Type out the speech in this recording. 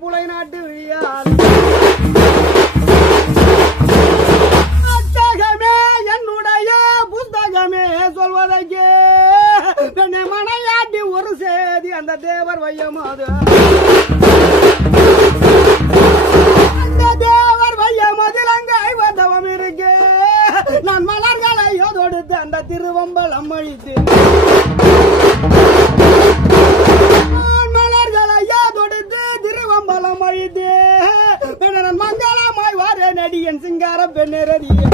புலை நாட்டு விழியால் என்னுடைய புத்தகமே சொல்வதற்கே பெண்ணை மனையாட்டி ஒரு சேதி அந்த தேவர் வையமாது அந்த தேவர் வையமதில் அங்கே ஐவதவம் இருக்கு நான் மலர்களையோ தொடுத்து அந்த திருவம்பலம் அழித்து மலர்களையோ தொடுத்து திருவம்பலம் அழித்து மங்களமாய் வாரே நடிகன் சிங்கார பெண்ணரடியே